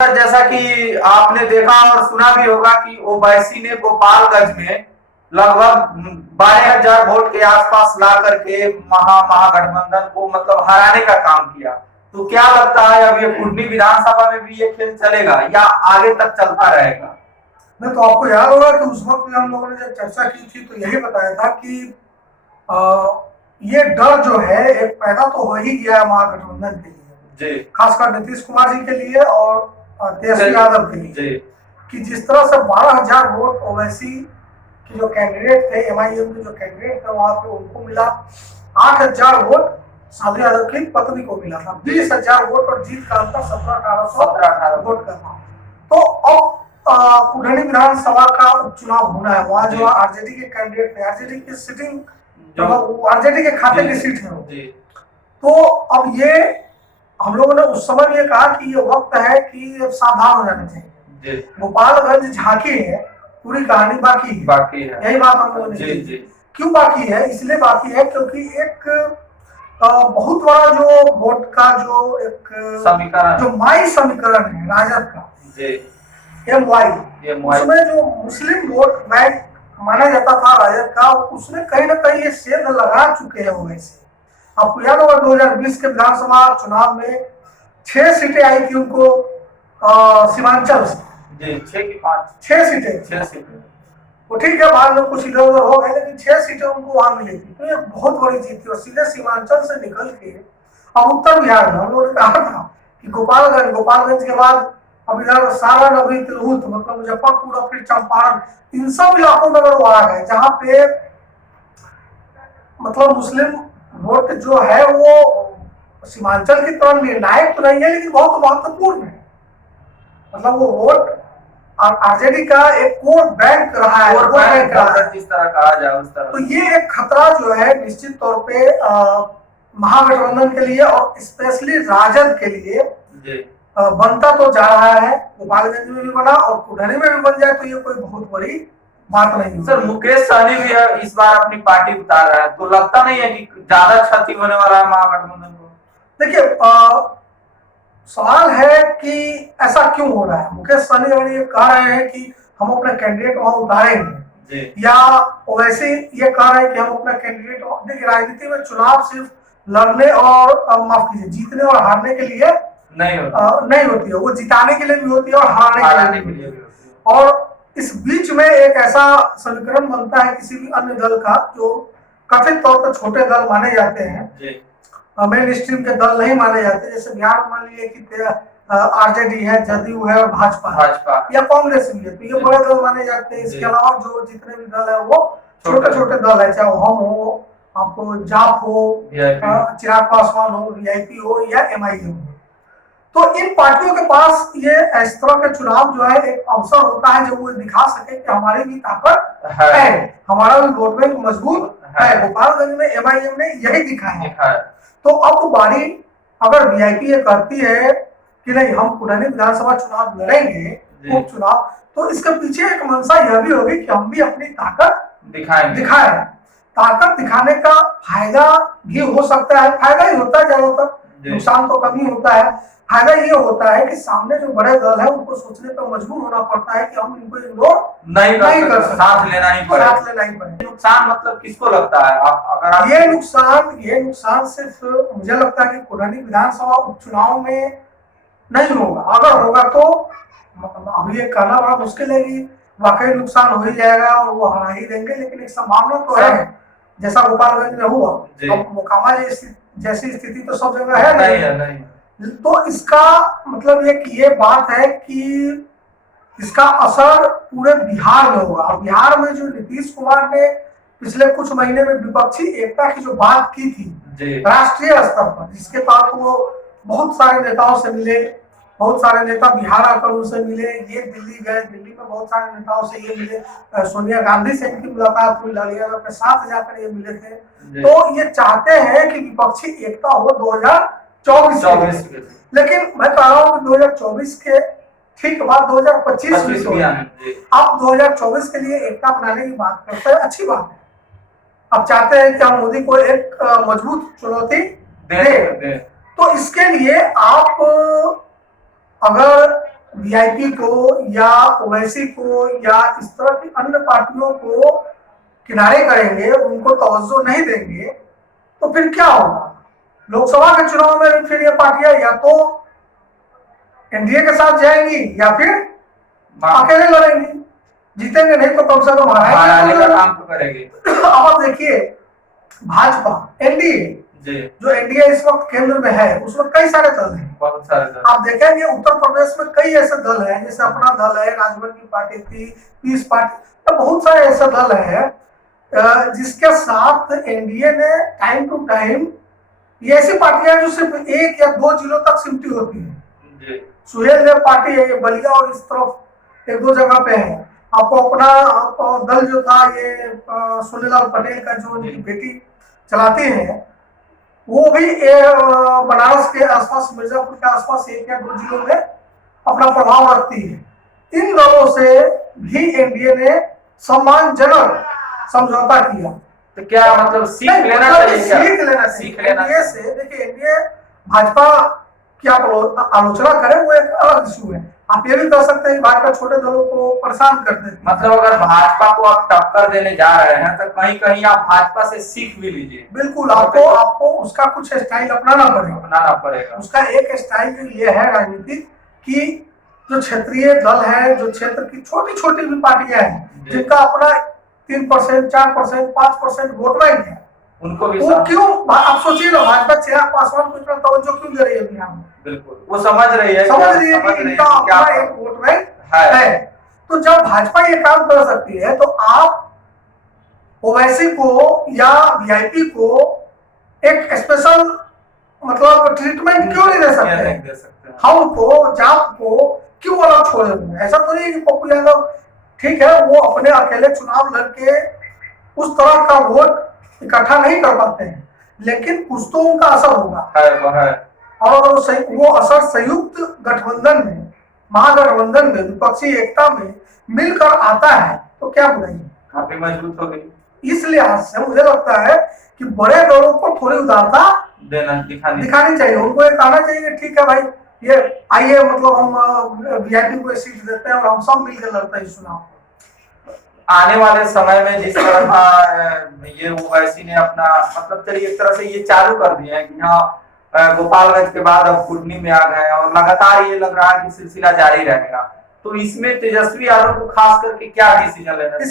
जैसा कि आपने देखा और सुना भी होगा कि ओवैसी ने गोपालगंज में लगभग 12,000 वोट के आसपास ला करके महागठबंधन को मतलब हराने का काम किया। तो क्या लगता है अब ये कुर्मी विधानसभा में भी ये खेल चलेगा या आगे तक चलता रहेगा? नहीं, तो आपको याद होगा कि उस वक्त हम लोगों ने जब चर्चा की थी तो यही बताया था कि ये डर जो है एक पैदा तो हो ही गया है महागठबंधन के लिए, खासकर नीतीश कुमार जी के लिए और तेजस्वी यादव के लिए, कि जिस तरह से 12,000 वोट ओवैसी के जो कैंडिडेट थे, एमआईएम के जो कैंडिडेट थे वहां पे उनको मिला, 8,000 वोट साधु यादव की पत्नी को मिला था, 20,000 वोट और जीत का अंतर 17,18 वोट का था। तो अब कुढ़नी विधानसभा का उपचुनाव होना है। वहाँ जो आरजेडी के कैंडिडेट थे, आरजेडी की सीटिंग आरजेडी के खाते की सीट है वो। तो अब ये हम लोगों ने उस समय ये कहा कि ये वक्त है कि अब सावधान हो जाना चाहिए। गोपालगंज झांकी है, पूरी कहानी बाकी है। यही बात हम लोगों ने की। क्यों बाकी है? इसलिए बाकी है क्योंकि एक बहुत बड़ा जो वोट का जो एक जो माई समीकरण है राजद का, MY, उसमें जो मुस्लिम वोट बैंक माना जाता था राजद का, उसने कहीं ना कहीं ये सेंध लगा चुके हैं वैसे। आपको याद होगा 2020 के विधानसभा चुनाव में 6 सीटें आई थी उनको सीमांचल से, 6 सीटें। वो ठीक है, बाद में कुछ इधर उधर हो गए, लेकिन 6 सीटें उनको वहां मिली थी। तो ये बहुत बड़ी जीत थी और सीधे सीमांचल से निकल के अब उत्तर बिहार में हम लोगों ने कहा था कि गोपालगंज के बाद अब इधर सारण, अभी तिरहुत, मतलब मुजफ्फरपुर और फिर चंपारण, इन सब इलाकों में अगर वो आ गए जहाँ पे मतलब मुस्लिम वोट जो है वो सीमांचल की तरह निर्णायक तो नहीं है लेकिन बहुत महत्वपूर्ण है। मतलब वो वोट आरजेडी का एक कोर बैंक रहा है, जिस तरह कहा जाए उस तरह। तो ये एक खतरा जो है निश्चित तौर पे महागठबंधन के लिए और स्पेशली राजद के लिए बनता तो जा रहा है। गोपालगंज में भी बना और कुढ़नी में भी बन जाए तो ये कोई बहुत बड़ी बात नहीं। सर, मुकेश सहनी भी इस बार अपनी पार्टी उतार रहा है, तो लगता नहीं है कि ज्यादा क्षति होने वाला है महागठबंधन को? देखिए, सवाल है कि ऐसा क्यों हो रहा है। मुकेश सहनी अगर ये कह रहे हैं कि हम अपना कैंडिडेट वहां उतारेंगे, या वैसे ये कह रहे हैं कि हम अपना कैंडिडेट, देखिए राजनीति में चुनाव सिर्फ लड़ने और माफ कीजिए जीतने और हारने के लिए नहीं होती है, वो जिताने के लिए भी होती है और हारने के लिए भी होती है। और इस बीच में एक ऐसा समीकरण बनता है किसी भी अन्य दल का जो कथित तौर पर छोटे दल माने जाते हैं, मेन स्ट्रीम के दल नहीं माने जाते। जैसे बिहार मान लीजिए कि आरजेडी है, जदयू है और भाजपा या कांग्रेस भी है, तो ये बड़े दल माने जाते हैं। इसके अलावा जो जितने भी दल है वो छोटे छोटे दल है, चाहे हम हो, आपको जाप हो, चिराग पासवान हो, वीआईपी हो या एमआईएम हो। तो इन पार्टियों के पास ये इस तरह के चुनाव जो है एक अवसर होता है जब वो दिखा सके कि हमारी भी ताकत है, हमारा भी वोट बैंक मजबूत है। गोपालगंज में एमआईएम ने यही दिखाया। तो अब बारी अगर वीआईपी ये कहती है कि नहीं हम कुढ़नी विधानसभा चुनाव लड़ेंगे, उपचुनाव, तो इसके पीछे एक मंशा यह भी होगी कि हम भी अपनी ताकत दिखाएं। ताकत दिखाने का फायदा भी हो सकता है, फायदा ही होता है ज्यादातर, नुकसान तो कम ही होता है। फायदा ये होता है कि सामने जो बड़े दल है उनको सोचने पर मजबूर होना पड़ता है कि हम इनको इग्नोर नहीं कर सकते, साथ लेना ही पड़ेगा। नुकसान मतलब किसको लगता है? अगर ये नुकसान सिर्फ मुझे लगता है कि कुढ़नी विधानसभा उपचुनाव में नहीं होगा। अगर होगा तो अभी ये कहना बड़ा मुश्किल है कि वाकई नुकसान हो ही जाएगा और वो हरा ही देंगे, लेकिन एक संभावना तो है, जैसा गोपालगंज में हुआ। अब मोकामा जैसी स्थिति तो सब जगह है नहीं। तो इसका मतलब ये बात है कि इसका असर पूरे बिहार में होगा। और बिहार में जो नीतीश कुमार ने पिछले कुछ महीने में विपक्षी एकता की जो बात की थी राष्ट्रीय स्तर पर, जिसके बाद वो बहुत सारे नेताओं से मिले, बहुत सारे नेता बिहार आकर उनसे मिले, ये दिल्ली गए, दिल्ली में बहुत सारे नेताओं से ये मिले, सोनिया गांधी से इनकी मुलाकात हुई, लालू यादव के साथ जाकर ये मिले थे। तो ये चाहते हैं कि विपक्षी एकता हो 2024 के। लेकिन मैं कह रहा हूँ 2024 के ठीक बाद 2025 में अब 2024 के लिए एकता बनाने की बात करते हैं, अच्छी बात है। अब चाहते हैं कि हम मोदी को एक मजबूत चुनौती दे। तो इसके लिए आप अगर वीआईपी को या ओवैसी को या इस तरह की अन्य पार्टियों को किनारे करेंगे, उनको तवज्जो नहीं देंगे, तो फिर क्या होगा? लोकसभा के चुनाव में फिर ये पार्टियां या तो एनडीए के साथ जाएंगी या फिर अकेले लड़ेंगी। जीतेंगे नहीं तो कम से कम हराने का काम तो करेंगे। अब आप देखिए, भाजपा एनडीए जो एनडीए इस वक्त केंद्र में है, उसमें कई सारे दल हैं, बहुत सारे दल। आप देखेंगे उत्तर प्रदेश में कई ऐसे दल हैं, जैसे अपना दल है, राजभर की पार्टी थी, पीस पार्टी, तो बहुत सारे ऐसे दल हैं जिसके साथ एनडीए ने टाइम टू टाइम, ये ऐसी पार्टियां जो सिर्फ 1 या 2 जिलों तक सिमटी होती है। सुहेल देव पार्टी है, ये बलिया और इस तरफ 1-2 जगह पे है। आपको अपना दल जो था ये सोनीलाल पटेल का, जो उनकी बेटी चलाती है, वो भी बनारस के आसपास, मिर्जापुर के आसपास 1 या 2 जिलों में अपना प्रभाव रखती है। इन दलों से भी एनडीए ने सम्मानजनक समझौता किया। तो क्या मतलब सीख लेना चाहिए? सीख लेना एनडीए से। देखिए, एनडीए भाजपा की आप आलोचना करें, वो एक अलग इशू है। आप ये भी कह सकते हैं भाजपा छोटे दलों को परेशान करते हैं। मतलब अगर भाजपा को आप टक्कर देने जा रहे हैं तो कहीं कहीं आप भाजपा से सीख भी लीजिए। बिल्कुल, आपको उसका कुछ स्टाइल अपनाना पड़ेगा। उसका एक स्टाइल ये है राजनीति की, जो क्षेत्रीय दल है, जो क्षेत्र की छोटी छोटी भी पार्टियां हैं, जिनका अपना 3%, 4%, 5% वोट बैंक है, उनको भी वो क्यों, आप सोचिए ना, भाजपा चिराग पासवान को इतना तवज्जो क्यों दे रही है बिहार में? बिल्कुल, वो समझ रही है कि इनका अपना एक वोट बैंक है। तो जब भाजपा ये काम कर सकती है, तो आप ओवैसी को या वीआईपी को एक स्पेशल मतलब ट्रीटमेंट क्यों नहीं दे सकते? हम को, जात को क्यों अलग छोड़े हुए? ऐसा तो नहीं कि पप्पू यादव, ठीक है, वो अपने अकेले चुनाव लड़के उस तरह का वोट इकट्ठा नहीं कर पाते हैं, लेकिन कुछ तो उनका असर होगा है। और अगर वो असर संयुक्त गठबंधन में, महागठबंधन में, विपक्षी एकता में मिलकर आता है, तो क्या बुराई, काफी मजबूत हो गई। इस लिहाज से मुझे लगता है कि बड़े दलों को थोड़ी उदारता दिखानी चाहिए। उनको ये कहना चाहिए कि ठीक है भाई, ये आइए, मतलब हम वीआईपी को सीट देते हैं और हम सब मिलकर लड़ते हैं चुनाव। आने वाले समय में जिस तरह ये ओवैसी ने अपना मतलब चलिए एक तरह से ये चालू कर दिया है कि हाँ गोपालगंज के बाद अब कुटनी में आ गए और लगातार ये लग रहा है कि सिलसिला जारी रहेगा, तो इसमें तेजस्वी यादव को खास करके क्या डिसीजन लेना चाहिए?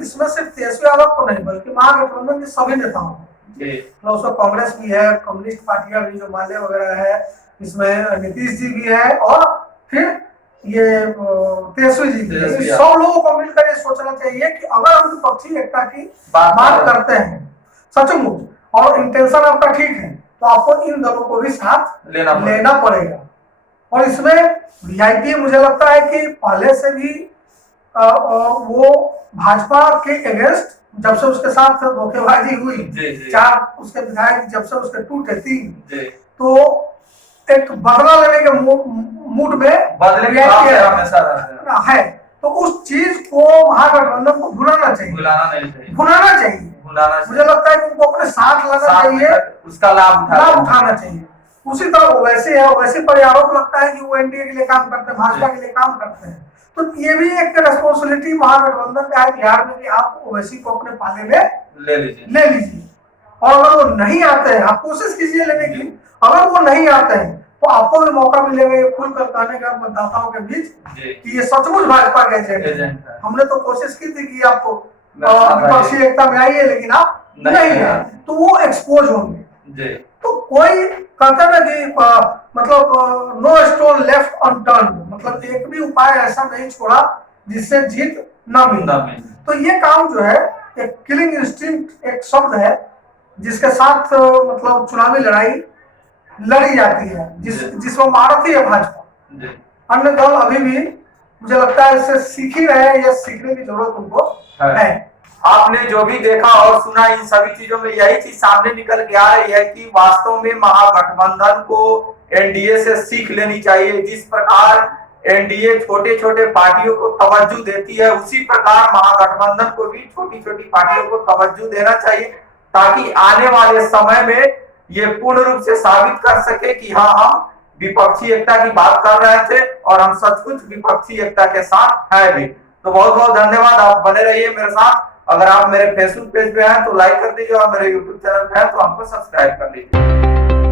इसमें सिर्फ तेजस्वी यादव को नहीं, बल्कि महागठबंधन के सभी नेताओं को, उसमें कांग्रेस भी है, कम्युनिस्ट पार्टियां भी, जो माले वगैरह है, इसमें नीतीश जी भी है, और फिर ये तेजस्वी जी भी, सब लोगों को मिलकर ये सोचना चाहिए कि अगर हम विपक्षी एकता की बात करते हैं सचमुच और इंटेंशन आपका ठीक है, तो आपको इन दलों को भी साथ लेना पड़ेगा। और इसमें वीआईपी मुझे लगता है कि पहले से भी वो भाजपा के अगेंस्ट, जब से उसके साथ धोखेबाजी हुई, 4 उसके विधायक जब से उसके टूटे 3, तो एक बदला लेने के मूड में बदले हमेशा है। तो उस चीज को महागठबंधन को भुलाना चाहिए। मुझे लगता है कि उनको अपने साथ लाना चाहिए, उसका लाभ उठाना चाहिए। उसी तरह ओवैसी है, ओवैसी पर आरोप लगता है कि वो एनडीए के लिए काम करते हैं, भाजपा के लिए काम करते हैं, तो ये भी एक रेस्पॉन्सिबिलिटी महागठबंधन का है बिहार में कि आप ओवैसी को अपने पाले में ले लीजिए। और अगर वो नहीं आते हैं, आप कोशिश कीजिए लेने की, अगर वो नहीं आते हैं तो आपको भी मौका मिलेगा ये खुलकर कहने का मतदाताओं के बीच कि ये सचमुच भाजपा के एजेंट है। हमने तो कोशिश की थी कि आपको विपक्षी एकता में आइए, लेकिन आप नहीं आए, तो वो एक्सपोज होंगे। तो कोई कहते ना कि मतलब नो स्टोन लेफ्ट अनटर्न, मतलब एक भी उपाय ऐसा नहीं छोड़ा जिससे जीत ना मिले। तो ये काम जो है, एक किलिंग इंस्टिंक्ट एक शब्द है जिसके साथ मतलब चुनावी लड़ाई लड़ी जाती है, जिसमें महारथी है भाजपा। अन्य दल अभी भी मुझे लगता है इससे सीख ही रहे हैं या सीखने की जरूरत उनको है। आपने जो भी देखा और सुना, इन सभी चीजों में यही चीज सामने निकल के आ रही है कि वास्तव में महागठबंधन को एनडीए से सीख लेनी चाहिए। जिस प्रकार एनडीए छोटे छोटे पार्टियों को तवज्जो देती है, उसी प्रकार महागठबंधन को भी छोटी छोटी पार्टियों को तवज्जो देना चाहिए, ताकि आने वाले समय में ये पूर्ण रूप से साबित कर सके कि हाँ, हम विपक्षी एकता की बात कर रहे थे और हम सचमुच विपक्षी एकता के साथ है भी। तो बहुत बहुत धन्यवाद, आप बने रहिए मेरे साथ। अगर आप मेरे फेसबुक पेज पे हैं तो लाइक कर दीजिए और मेरे यूट्यूब चैनल पे हैं तो हमको सब्सक्राइब कर लीजिए।